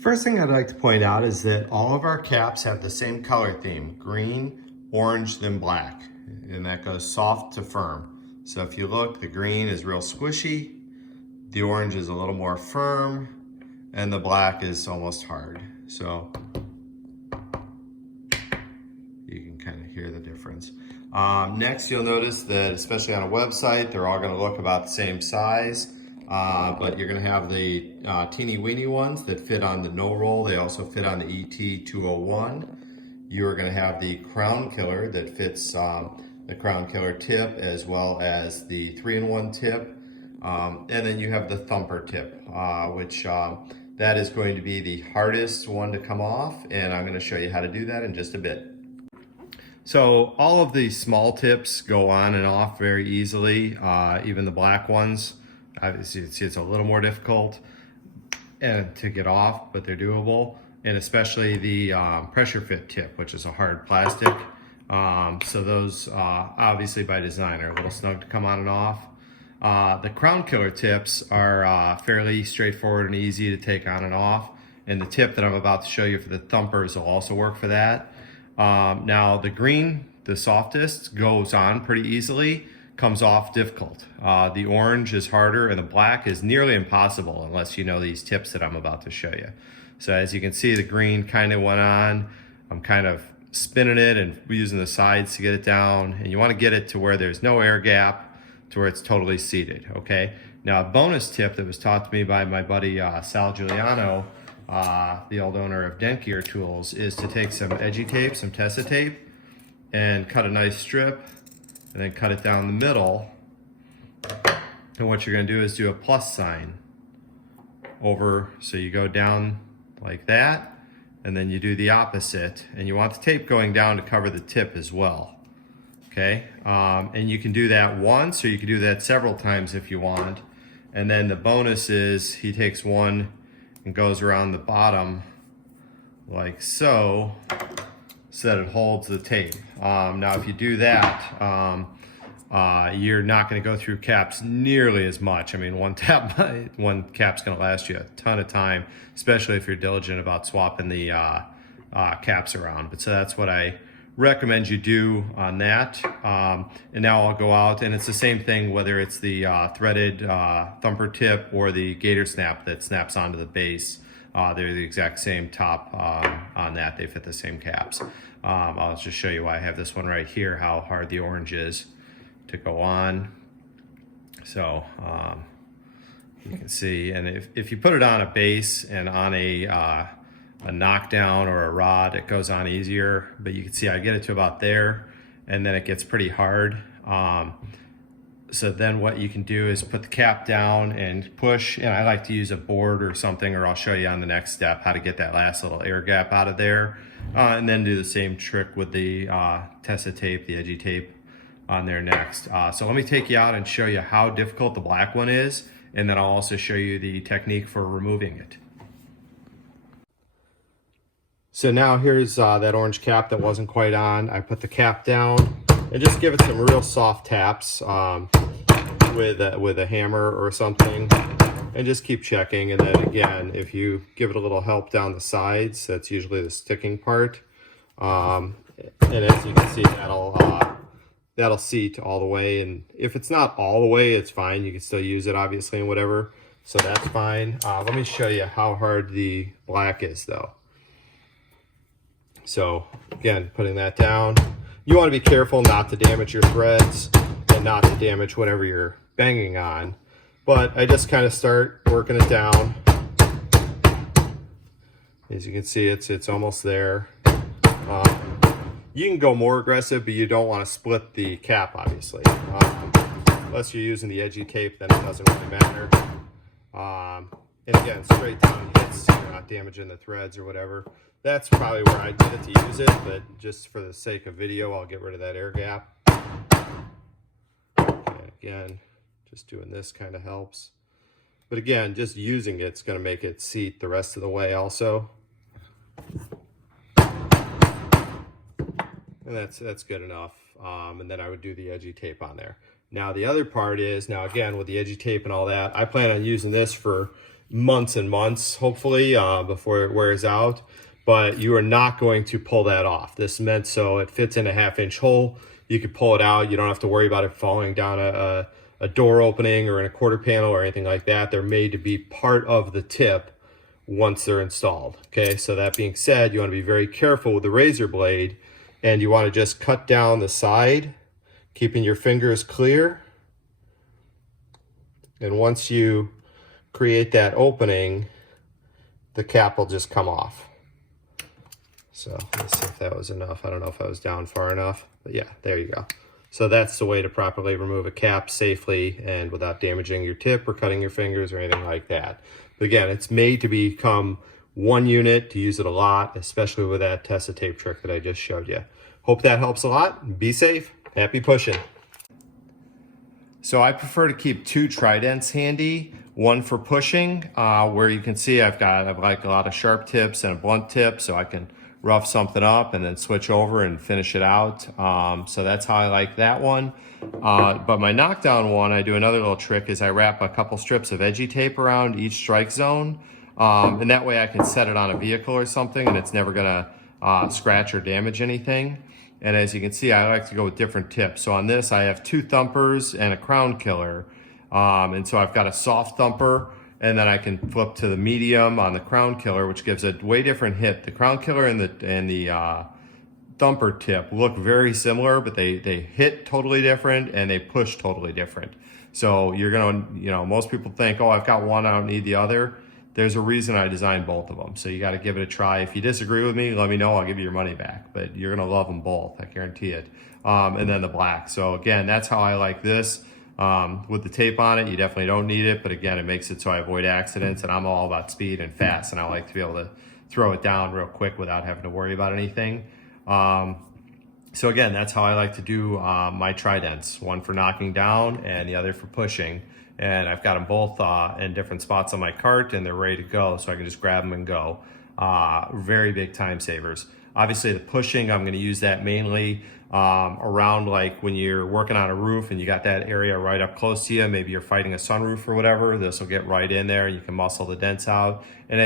First thing I'd like to point out is that all of our caps have the same color theme, green, orange, then black, and that goes soft to firm. So if you look, the green is real squishy, the orange is a little more firm, and the black is almost hard. So you can kind of hear the difference. Next, you'll notice that, especially on a website, they're all going to look about the same size. But you're going to have the teeny weeny ones that fit on the no roll. They also fit on the ET201. You are going to have the crown killer that fits the crown killer tip, as well as the 3-in-1 tip. And then you have the thumper tip, which that is going to be the hardest one to come off. And I'm going to show you how to do that in just a bit. So all of the small tips go on and off very easily, even the black ones. Obviously, it's a little more difficult to get off, but they're doable. And especially the pressure fit tip, which is a hard plastic. So those, obviously by design, are a little snug to come on and off. The crown killer tips are fairly straightforward and easy to take on and off. And the tip that I'm about to show you for the thumpers will also work for that. Now the green, the softest, goes on pretty easily. Comes off difficult. The orange is harder and the black is nearly impossible unless you know these tips that I'm about to show you. So as you can see, the green kind of went on. I'm kind of spinning it and using the sides to get it down, and you want to get it to where there's no air gap, to where it's totally seated, okay? Now a bonus tip that was taught to me by my buddy Sal Giuliano, the old owner of EdgyTools, is to take some edgy tape, some Tessa tape, and cut a nice strip, and then cut it down the middle. And what you're going to do is do a plus sign over, so you go down like that, and then you do the opposite, and you want the tape going down to cover the tip as well. Okay, and you can do that once, or you can do that several times if you want. And then the bonus is he takes one and goes around the bottom like so, so that it holds the tape. Now if you do that, you're not going to go through caps nearly as much. I mean, one cap's going to last you a ton of time, especially if you're diligent about swapping the caps around. But so that's what I recommend you do on that. And now I'll go out, and it's the same thing whether it's the threaded thumper tip or the gator snap that snaps onto the base. They're the exact same top on that. They fit the same caps. I'll just show you why I have this one right here, how hard the orange is to go on. So you can see, and if you put it on a base and on a knockdown or a rod, it goes on easier, but you can see I get it to about there, and then it gets pretty hard. So then what you can do is put the cap down and push, and I like to use a board or something, or I'll show you on the next step how to get that last little air gap out of there, and then do the same trick with the Tessa tape, the edgy tape on there next. So let me take you out and show you how difficult the black one is, and then I'll also show you the technique for removing it. So now here's that orange cap that wasn't quite on. I put the cap down and just give it some real soft taps with a hammer or something, and just keep checking. And then again, if you give it a little help down the sides, that's usually the sticking part. And as you can see, that'll seat all the way. And if it's not all the way, it's fine. You can still use it, obviously, and whatever. So that's fine. Let me show you how hard the black is, though. So again, putting that down. You want to be careful not to damage your threads and not to damage whatever you're banging on. But I just kind of start working it down. As you can see, it's almost there. You can go more aggressive, but you don't want to split the cap, obviously. Unless you're using the edgy tape, then it doesn't really matter. And again, straight down hits, you're not damaging the threads or whatever. That's probably where I did it to use it, but just for the sake of video, I'll get rid of that air gap. And again, just doing this kind of helps. But again, just using it's going to make it seat the rest of the way also. And that's good enough. And then I would do the edgy tape on there. Now the other part is, now again with the edgy tape and all that, I plan on using this for months and months, hopefully, before it wears out. But you are not going to pull that off. This is meant so it fits in a 1/2-inch hole. You can pull it out. You don't have to worry about it falling down a door opening or in a quarter panel or anything like that. They're made to be part of the tip once they're installed. Okay, so that being said, you want to be very careful with the razor blade, and you want to just cut down the side, keeping your fingers clear. And once you create that opening, the cap will just come off. So let's see if that was enough. I don't know if I was down far enough, but yeah, there you go. So that's the way to properly remove a cap safely and without damaging your tip or cutting your fingers or anything like that. But again, it's made to become one unit, to use it a lot, especially with that test of tape trick that I just showed you. Hope that helps a lot. Be safe. Happy pushing. So I prefer to keep 2 tridents handy, one for pushing, where you can see I've like a lot of sharp tips and a blunt tip, so I can rough something up and then switch over and finish it out. So that's how I like that one. But my knockdown one, I do another little trick, is I wrap a couple strips of edgy tape around each strike zone. And that way I can set it on a vehicle or something and it's never gonna scratch or damage anything. And as you can see, I like to go with different tips. So on this, I have 2 thumpers and a crown killer. And so I've got a soft thumper, and then I can flip to the medium on the crown killer, which gives a way different hit. The crown killer and the thumper tip look very similar, but they hit totally different and they push totally different. So you're gonna, most people think, oh, I've got one, I don't need the other. There's a reason I designed both of them. So you got to give it a try. If you disagree with me, let me know. I'll give you your money back. But you're going to love them both. I guarantee it. And then the black. So again, that's how I like this. With the tape on it, you definitely don't need it. But again, it makes it so I avoid accidents. And I'm all about speed and fast. And I like to be able to throw it down real quick without having to worry about anything. So again, that's how I like to do my tridents. One for knocking down and the other for pushing. And I've got them both in different spots on my cart, and they're ready to go, so I can just grab them and go. Very big time savers. Obviously the pushing, I'm gonna use that mainly around, like when you're working on a roof and you got that area right up close to you, maybe you're fighting a sunroof or whatever, this will get right in there and you can muscle the dents out. And